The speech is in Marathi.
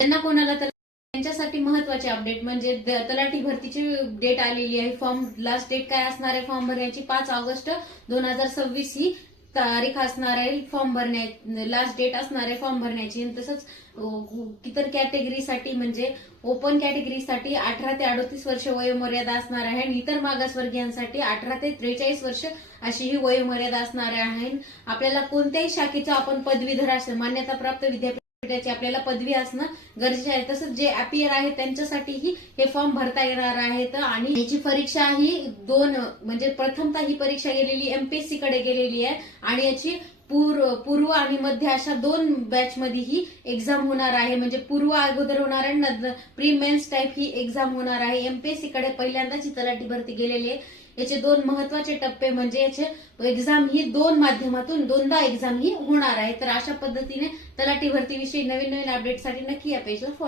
त्यांना कोणाला तर त्यांच्यासाठी महत्वाचे अपडेट म्हणजे तलाठी भरतीची डेट आलेली आहे. फॉर्म लास्ट डेट काय असणार आहे फॉर्म भरण्याची? 5 ऑगस्ट 2026 ही तारीख असणार आहे फॉर्म भरण्या, लास्ट डेट असणार आहे फॉर्म भरण्याची. तसंच इतर कॅटेगरीसाठी म्हणजे ओपन कॅटेगरीसाठी 18 ते 38 वर्ष वयोमर्यादा असणार आहे आणि इतर मागासवर्गीयांसाठी 18 ते 43 वर्ष अशी ही वयोमर्यादा असणार आहे. आपल्याला कोणत्याही शाखेचा आपण पदवीधर असं मान्यताप्राप्त विद्यापीठाची आपल्याला पदवी असणं गरजेचे आहे. तसंच जे अपियर आहेत त्यांच्यासाठीही हे फॉर्म भरता येणार आहेत आणि याची परीक्षा ही म्हणजे प्रथमतः ही परीक्षा गेलेली एमपीएससी कडे गेलेली आहे आणि याची पूर्व आणि मध्य अशा 2 बॅच मध्ये ही एक्झाम होणार आहे. म्हणजे पूर्व अगोदर होणार आहे, प्री मेन्स टाईप ही एक्झाम होणार आहे. एमपीएससी कडे पहिल्यांदाच ही तलाठी भरती गेलेली आहे. याचे 2 महत्वाचे टप्पे म्हणजे याचे एक्झाम ही 2 माध्यमातून 2दा एक्झाम ही होणार आहे. तर अशा पद्धतीने तलाठी भरतीविषयी नवीन अपडेटसाठी नक्की या पेजला फॉलो